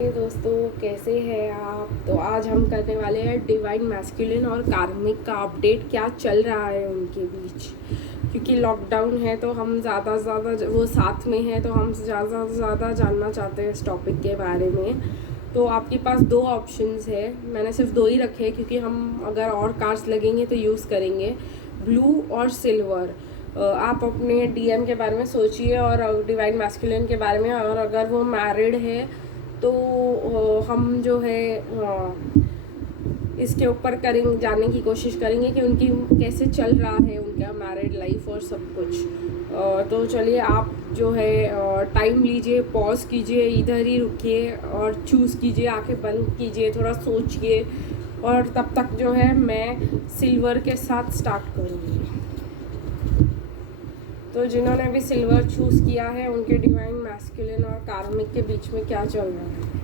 हे दोस्तों, कैसे हैं आप। तो आज हम करने वाले हैं डिवाइन मैस्कुलिन और कार्मिक का अपडेट, क्या चल रहा है उनके बीच। क्योंकि लॉकडाउन है तो हम ज़्यादा से ज़्यादा वो साथ में हैं, तो हम ज़्यादा से ज़्यादा जानना चाहते हैं इस टॉपिक के बारे में। तो आपके पास दो ऑप्शंस है, मैंने सिर्फ दो ही रखे हैं क्योंकि हम अगर और कार्ड्स लगेंगे तो यूज़ करेंगे, ब्लू और सिल्वर। आप अपने डीएम के बारे में सोचिए और डिवाइन मैस्कुलिन के बारे में, और अगर वो मैरिड है तो हम जो है इसके ऊपर करेंगे, जानने की कोशिश करेंगे कि उनकी कैसे चल रहा है उनका मैरिड लाइफ और सब कुछ। तो चलिए, आप जो है टाइम लीजिए, पॉज कीजिए, इधर ही रुकिए और चूज़ कीजिए, आंखें बंद कीजिए, थोड़ा सोचिए, और तब तक जो है मैं सिल्वर के साथ स्टार्ट करूँगी। तो जिन्होंने भी सिल्वर चूज़ किया है, उनके डिवाइन मैस्कुलिन और कार्मिक के बीच में क्या चल रहा है।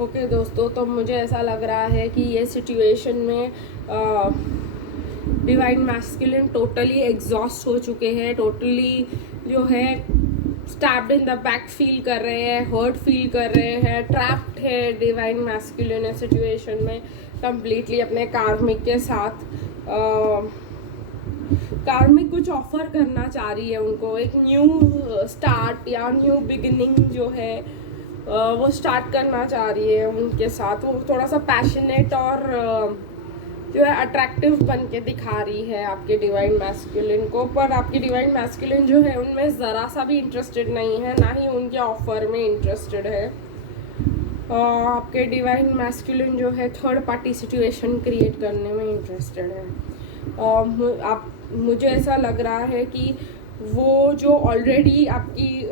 ओके दोस्तों, तो मुझे ऐसा लग रहा है कि ये सिचुएशन में डिवाइन मैस्कुलिन टोटली एग्जॉस्ट हो चुके हैं, टोटली जो है stabbed in the back feel कर रहे हैं, हर्ट फील कर रहे हैं, ट्रैप्ड है डिवाइन मैस्कुलिन सिचुएशन में कंप्लीटली अपने कार्मिक के साथ। कार्मिक कुछ ऑफर करना चाह रही है उनको, एक न्यू स्टार्ट या न्यू बिगिनिंग जो है वो स्टार्ट करना चाह रही है उनके साथ। वो थोड़ा सा पैशनेट और जो है अट्रैक्टिव बन के दिखा रही है आपके डिवाइन मैस्कुलिन को, पर आपकी डिवाइन मैस्कुलिन जो है उनमें ज़रा सा भी इंटरेस्टेड नहीं है, ना ही उनके ऑफर में इंटरेस्टेड है। आपके डिवाइन मैस्कुलिन जो है थर्ड पार्टी सिचुएशन क्रिएट करने में इंटरेस्टेड है। मुझे ऐसा लग रहा है कि वो जो ऑलरेडी आपकी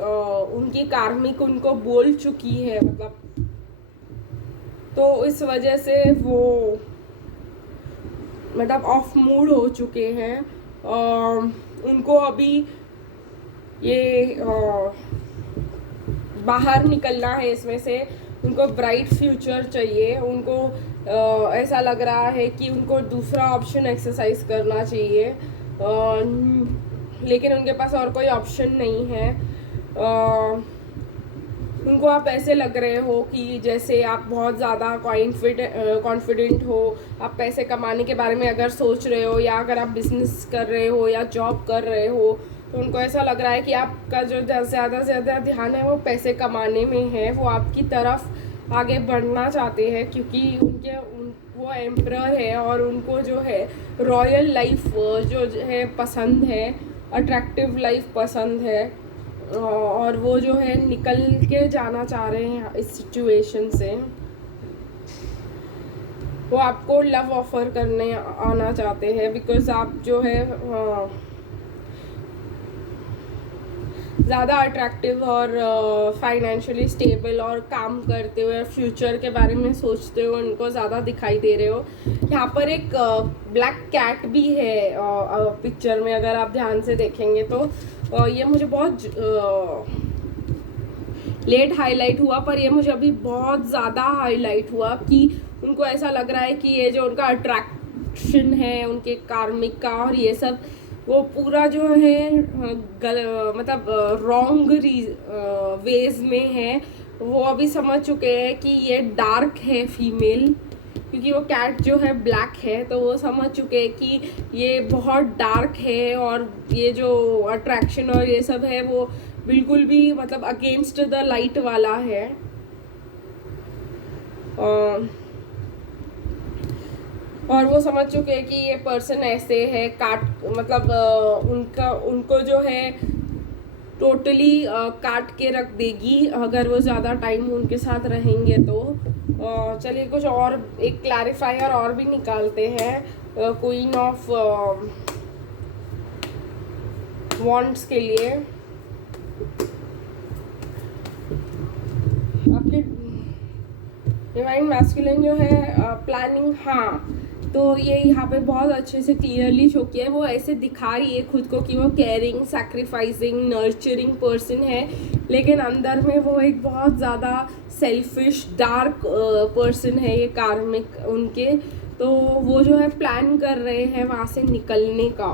उनकी कार्मिक उनको बोल चुकी है, मतलब, तो इस वजह से वो मतलब ऑफ मूड हो चुके हैं। उनको अभी ये बाहर निकलना है इसमें से, उनको ब्राइट फ्यूचर चाहिए। उनको ऐसा लग रहा है कि उनको दूसरा ऑप्शन एक्सरसाइज करना चाहिए, लेकिन उनके पास और कोई ऑप्शन नहीं है। उनको आप ऐसे लग रहे हो कि जैसे आप बहुत ज़्यादा कॉन्फिडेंट हो, आप पैसे कमाने के बारे में अगर सोच रहे हो, या अगर आप बिजनेस कर रहे हो या जॉब कर रहे हो, तो उनको ऐसा लग रहा है कि आपका जो ज़्यादा से ज़्यादा ध्यान है वो पैसे कमाने में है। वो आपकी तरफ आगे बढ़ना चाहते हैं क्योंकि वो एम्परर है और उनको जो है रॉयल लाइफ जो है पसंद है, अट्रैक्टिव लाइफ पसंद है, और वो जो है निकल के जाना चाह रहे हैं इस सिचुएशन से। वो आपको लव ऑफर करने आना चाहते हैं बिकॉज आप जो है ज़्यादा अट्रैक्टिव और फाइनेंशियली स्टेबल और काम करते हुए फ्यूचर के बारे में सोचते हुए उनको ज़्यादा दिखाई दे रहे हो। यहाँ पर एक ब्लैक कैट भी है पिक्चर में, अगर आप ध्यान से देखेंगे तो ये मुझे बहुत लेट हाईलाइट हुआ, पर ये मुझे अभी बहुत ज़्यादा हाईलाइट हुआ कि उनको ऐसा लग रहा है कि ये जो उनका अट्रैक्शन है उनके कार्मिक का और ये सब, वो पूरा जो है मतलब रॉन्ग वेज में है। वो अभी समझ चुके हैं कि ये डार्क है फीमेल, क्योंकि वो कैट जो है ब्लैक है, तो वो समझ चुके हैं कि ये बहुत डार्क है और ये जो अट्रैक्शन और ये सब है वो बिल्कुल भी मतलब अगेंस्ट द लाइट वाला है। और वो समझ चुके हैं कि ये पर्सन ऐसे है, मतलब उनको जो है टोटली काट के रख देगी अगर वो ज़्यादा टाइम उनके साथ रहेंगे तो। चलिए, कुछ और एक क्लैरिफायर और भी निकालते हैं क्वीन ऑफ वॉन्ड्स के लिए। आपके डिवाइन मैस्कुलिन जो है प्लानिंग, हाँ, तो ये यहाँ पे बहुत अच्छे से क्लियरली शो किया है। वो ऐसे दिखा रही है खुद को कि वो केयरिंग, सैक्रिफाइसिंग, नर्चरिंग पर्सन है, लेकिन अंदर में वो एक बहुत ज़्यादा सेल्फिश, डार्क पर्सन है ये कार्मिक उनके। तो वो जो है प्लान कर रहे हैं वहाँ से निकलने का,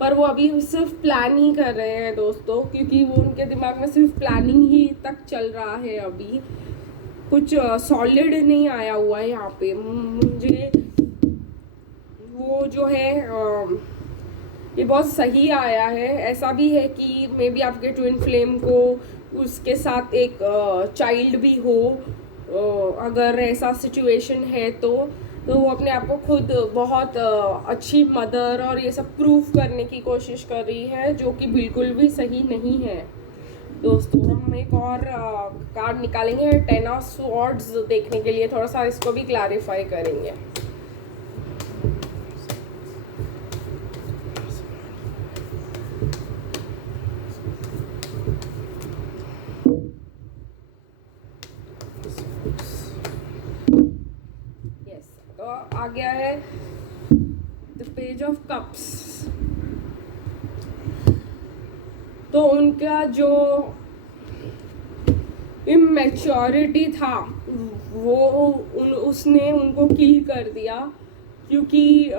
पर वो अभी सिर्फ प्लान ही कर रहे हैं दोस्तों, क्योंकि वो उनके दिमाग में सिर्फ प्लानिंग ही तक चल रहा है। अभी कुछ सॉलिड नहीं आया हुआ है यहाँ पे मुझे। वो जो है ये बहुत सही आया है। ऐसा भी है कि मे बी आपके ट्विन फ्लेम को उसके साथ एक चाइल्ड भी हो, अगर ऐसा सिचुएशन है तो वो अपने आप को खुद बहुत अच्छी मदर और ये सब प्रूफ करने की कोशिश कर रही है, जो कि बिल्कुल भी सही नहीं है दोस्तों। हम एक और कार्ड निकालेंगे 10 ऑफ स्वॉर्ड्स देखने के लिए, थोड़ा सा इसको भी क्लैरिफाई करेंगे। आ गया है द पेज ऑफ कप्स। तो उनका जो इमेच्योरिटी था वो उसने उनको किल कर दिया, क्योंकि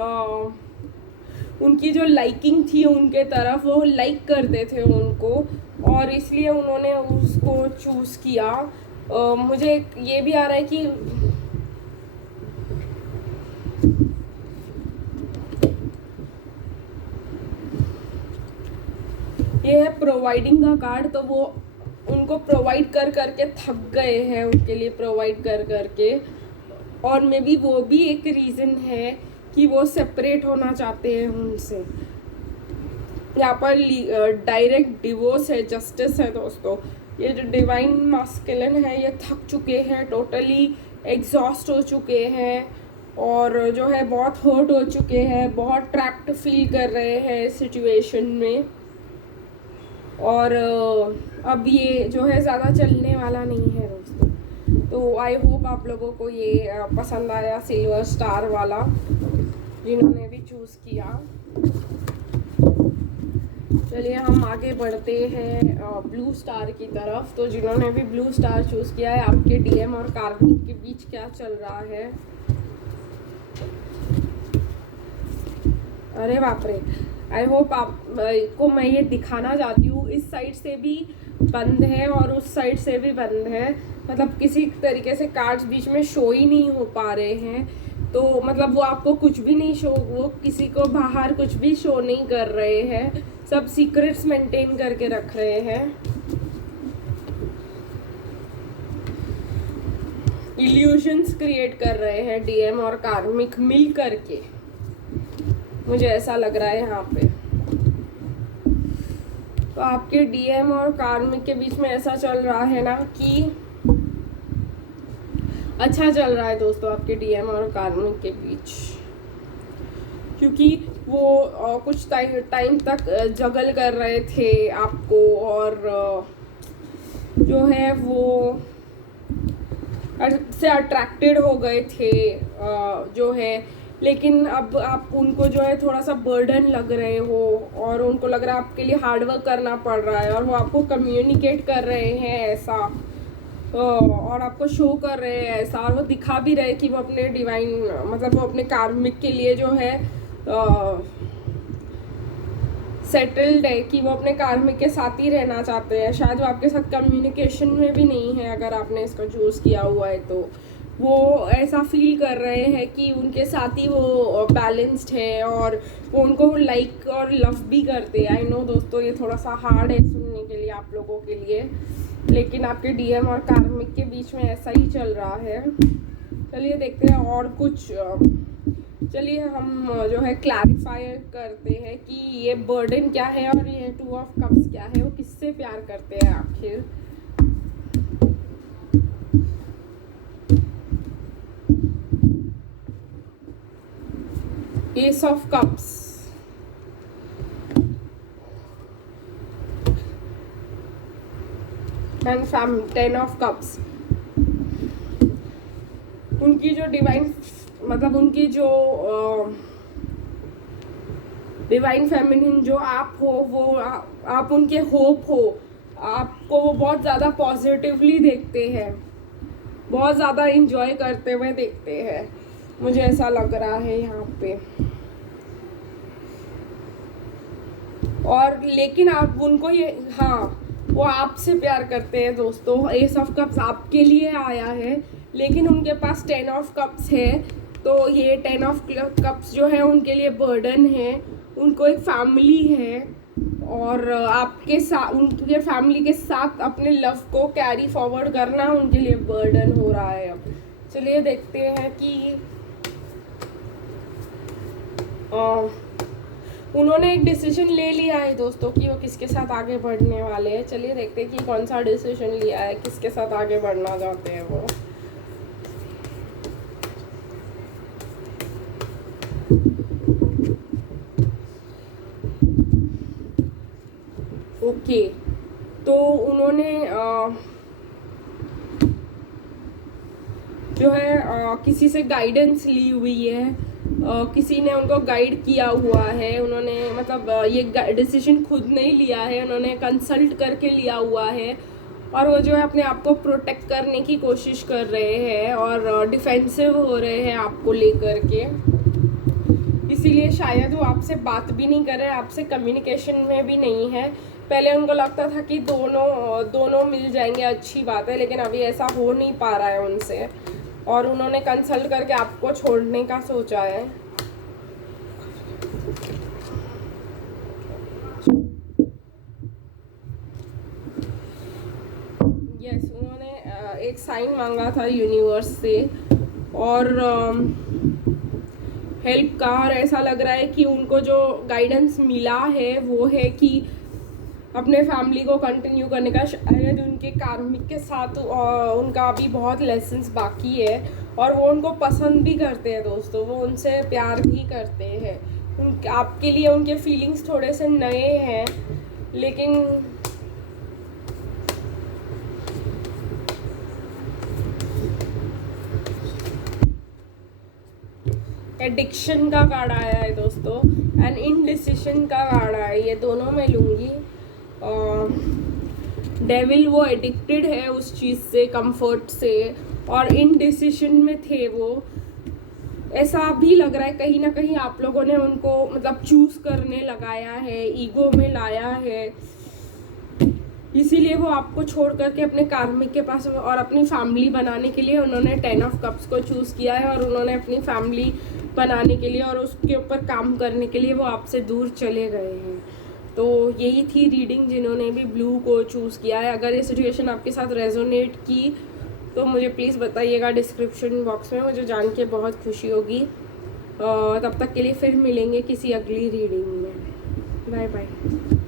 उनकी जो लाइकिंग थी उनके तरफ, वो लाइक करते थे उनको, और इसलिए उन्होंने उसको चूज़ किया। मुझे ये भी आ रहा है कि ये है प्रोवाइडिंग का कार्ड। तो वो उनको प्रोवाइड कर करके थक गए हैं, उनके लिए प्रोवाइड कर करके, और मे बी वो भी एक रीज़न है कि वो सेपरेट होना चाहते हैं उनसे। यहाँ पर डायरेक्ट डिवोर्स है, जस्टिस है दोस्तों। ये जो डिवाइन मास्कुलिन है ये थक चुके हैं, टोटली एग्जॉस्ट हो चुके हैं, और जो है बहुत हर्ट हो चुके हैं, बहुत ट्रैप्ड फील कर रहे हैं सिचुएशन में। और अब ये जो है ज़्यादा चलने वाला नहीं है दोस्तों। तो आई होप आप लोगों को ये पसंद आया, सिल्वर स्टार वाला, जिन्होंने भी चूज़ किया। चलिए हम आगे बढ़ते हैं ब्लू स्टार की तरफ। तो जिन्होंने भी ब्लू स्टार चूज़ किया है, आपके डीएम और कार्मिक के बीच क्या चल रहा है? अरे बाप रे, आई होप आप को मैं ये दिखाना चाहती हूँ। इस साइड से भी बंद है और उस साइड से भी बंद है, मतलब किसी तरीके से कार्ड्स बीच में शो ही नहीं हो पा रहे हैं। तो मतलब वो आपको कुछ भी नहीं शो, वो किसी को बाहर कुछ भी शो नहीं कर रहे हैं, सब सीक्रेट्स मेंटेन करके रख रहे हैं। इल्यूशंस क्रिएट कर रहे हैं डीएम और कार्मिक मिल करके, मुझे ऐसा लग रहा है यहाँ पे। तो आपके डीएम और कार्मिक के बीच में ऐसा चल रहा है ना कि अच्छा चल रहा है दोस्तों आपके डीएम और कार्मिक के बीच, क्योंकि वो कुछ टाइम तक जगल कर रहे थे आपको, और जो है वो से अट्रैक्टेड हो गए थे जो है। लेकिन अब आप उनको जो है थोड़ा सा बर्डन लग रहे हो, और उनको लग रहा है आपके लिए हार्डवर्क करना पड़ रहा है, और वो आपको कम्युनिकेट कर रहे हैं ऐसा, और आपको शो कर रहे हैं ऐसा, और वो दिखा भी रहे कि वो अपने डिवाइन, मतलब वो अपने कार्मिक के लिए जो है सेटल्ड है, कि वो अपने कार्मिक के साथ ही रहना चाहते हैं। शायद वो आपके साथ कम्युनिकेशन में भी नहीं है, अगर आपने इसको चूज़ किया हुआ है तो। वो ऐसा फील कर रहे हैं कि उनके साथ ही वो बैलेंस्ड है, और वो उनको लाइक और लव भी करते हैं। आई नो दोस्तों ये थोड़ा सा हार्ड है सुनने के लिए आप लोगों के लिए, लेकिन आपके डीएम और कार्मिक के बीच में ऐसा ही चल रहा है। चलिए देखते हैं और कुछ। चलिए हम जो है क्लैरिफाई करते हैं कि ये बर्डन क्या है और ये 2 ऑफ कप्स क्या है, वो किससे प्यार करते हैं आखिर। S of cups, and 10 of cups. उनकी जो डिवाइन, मतलब उनकी जो डिवाइन फेमिनिन जो आप हो, वो आप उनके होप हो, आपको वो बहुत ज़्यादा पॉजिटिवली देखते हैं, बहुत ज़्यादा इंजॉय करते हुए देखते हैं, मुझे ऐसा लग रहा है यहाँ पे। और लेकिन आप उनको ये, हाँ वो आपसे प्यार करते हैं दोस्तों। एस ऑफ कप्स आपके लिए आया है, लेकिन उनके पास 10 ऑफ कप्स है, तो ये 10 ऑफ कप्स जो है उनके लिए बर्डन है। उनको एक फैमिली है और आपके साथ, उनके फैमिली के साथ अपने लव को कैरी फॉरवर्ड करना उनके लिए बर्डन हो रहा है। अब चलिए देखते हैं कि उन्होंने एक डिसीजन ले लिया है दोस्तों कि वो किसके साथ आगे बढ़ने वाले हैं। चलिए देखते हैं कि कौन सा डिसीजन लिया है, किसके साथ आगे बढ़ना चाहते हैं वो। ओके, तो उन्होंने जो है किसी से गाइडेंस ली हुई है, किसी ने उनको गाइड किया हुआ है। उन्होंने मतलब ये डिसीजन खुद नहीं लिया है, उन्होंने कंसल्ट करके लिया हुआ है। और वो जो है अपने आप को प्रोटेक्ट करने की कोशिश कर रहे हैं और डिफेंसिव हो रहे हैं आपको लेकर के। इसीलिए शायद वो आपसे बात भी नहीं कर रहे, आपसे कम्युनिकेशन में भी नहीं है। पहले उनको लगता था कि दोनों मिल जाएंगे, अच्छी बात है, लेकिन अभी ऐसा हो नहीं पा रहा है उनसे, और उन्होंने कंसल्ट करके आपको छोड़ने का सोचा है। यस, उन्होंने एक साइन मांगा था यूनिवर्स से और हेल्प का, और ऐसा लग रहा है कि उनको जो गाइडेंस मिला है वो है कि अपने फैमिली को कंटिन्यू करने का। शायद उनके कार्मिक के साथ उनका अभी बहुत लेसन्स बाकी है, और वो उनको पसंद भी करते हैं दोस्तों, वो उनसे प्यार भी करते हैं। आपके लिए उनके फीलिंग्स थोड़े से नए हैं, लेकिन एडिक्शन का कार्ड आया है दोस्तों, एंड इनडिसिशन का कार्ड आया है। ये दोनों मैं लूँगी। डेविल वो एडिक्टेड है उस चीज़ से, कंफर्ट से, और इनडिसिशन में थे वो। ऐसा भी लग रहा है कहीं ना कहीं आप लोगों ने उनको मतलब चूज करने लगाया है, ईगो में लाया है, इसीलिए वो आपको छोड़ करके अपने कार्मिक के पास और अपनी फैमिली बनाने के लिए उन्होंने 10 ऑफ कप्स को चूज़ किया है, और उन्होंने अपनी फैमिली बनाने के लिए और उसके ऊपर काम करने के लिए वो आपसे दूर चले गए हैं। तो यही थी रीडिंग जिन्होंने भी ब्लू को चूज़ किया है। अगर ये सिचुएशन आपके साथ रेजोनेट की तो मुझे प्लीज़ बताइएगा डिस्क्रिप्शन बॉक्स में, मुझे जान के बहुत खुशी होगी। तब तक के लिए फिर मिलेंगे किसी अगली रीडिंग में। Bye bye.